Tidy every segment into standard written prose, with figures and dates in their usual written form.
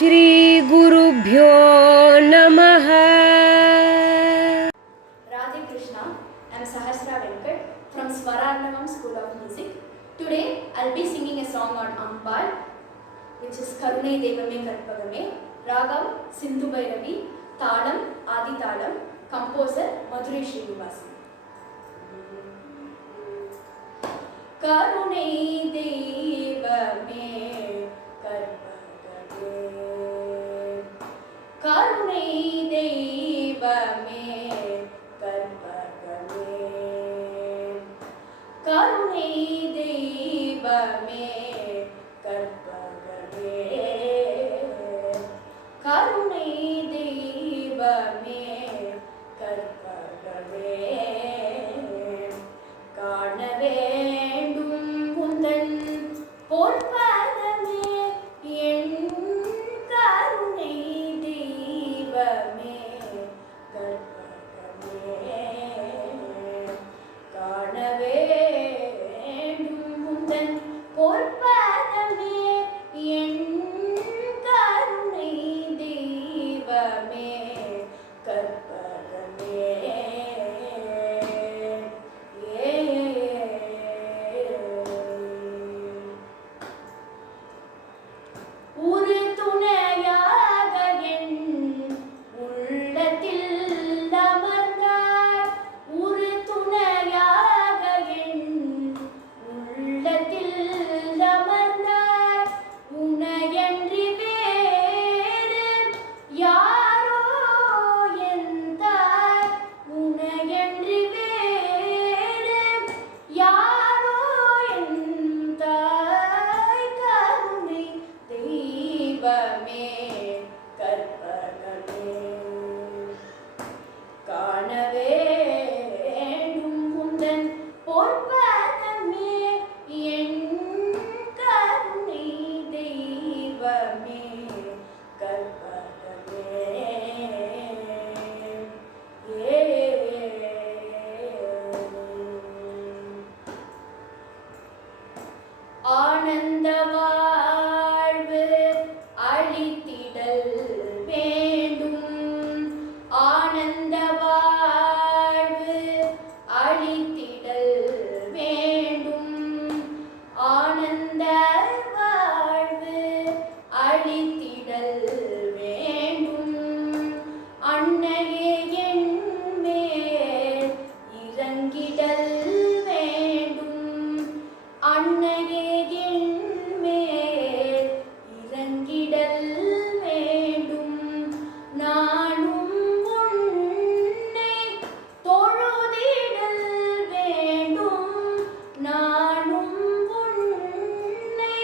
श्री गुरुभ्यो नमः. Radhe Krishna, I am Sahasra Venkat from Swarandavam School of Music. Today I will be singing a song on Ambal, which is Karunai Devame Karpagame. Ragam Sindhu Bhairavi, Thalam Adi Thalam, composer Madurai Srinivasan. Karunai Devame Karpagame, Karunai Devame Karpagame, Karunai Devame Karpagame, Karunai Devame Karpagame. காண வேண்டும் உந்தன் பொற்பதமே என் கருணை தெய்வமே கற்பகமே. காண வேண்டும் உந்தன் பொற்பதமே என் கருணை தெய்வமே கற்பகமே. ஒரு துணையாக என் உள்ளத்தில் அமர்ந்தாய், ஒரு துணையாக என் உள்ளத்தில் அமர்ந்தாய். உனையன்றி வேறு யாரோ என் தாய், உனையன்றி வேறு யாரோ என் தாய். கருணை தெய்வமே கற்பகமே. காண வேண்டும் உந்தன் பொற்பதமே என் கருணை தெய்வமே கற்பகமே. ஆனந்த வாழ்வு அளித்திடல் வேண்டும், ஆனந்த வாழ்வு அளித்திடல் வேண்டும், ஆனந்த வாழ்வு அளித்திடல் வேண்டும். அன்னையே என் மேல் இறங்கிடல் வேண்டும், அன்னையே என் மேல் இறங்கிடல் வேண்டும். நானும் உன்னை தொழுதிடல் வேண்டும், நானும் உன்னை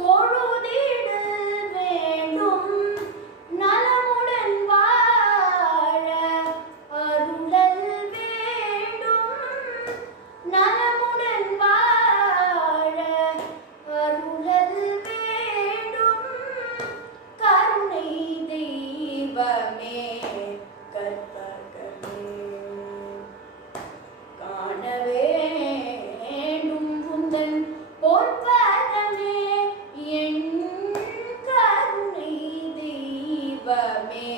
தொழுதிடல் வேண்டும். நலமுடன் வாழ அருளல் வேண்டும், நலமுடன் வாழ அருளல் வேண்டும். கருணை தெய்வமே கற்பகமே. காண வேண்டும் உந்தன் பொற்பதமே என் கருணை தெய்வமே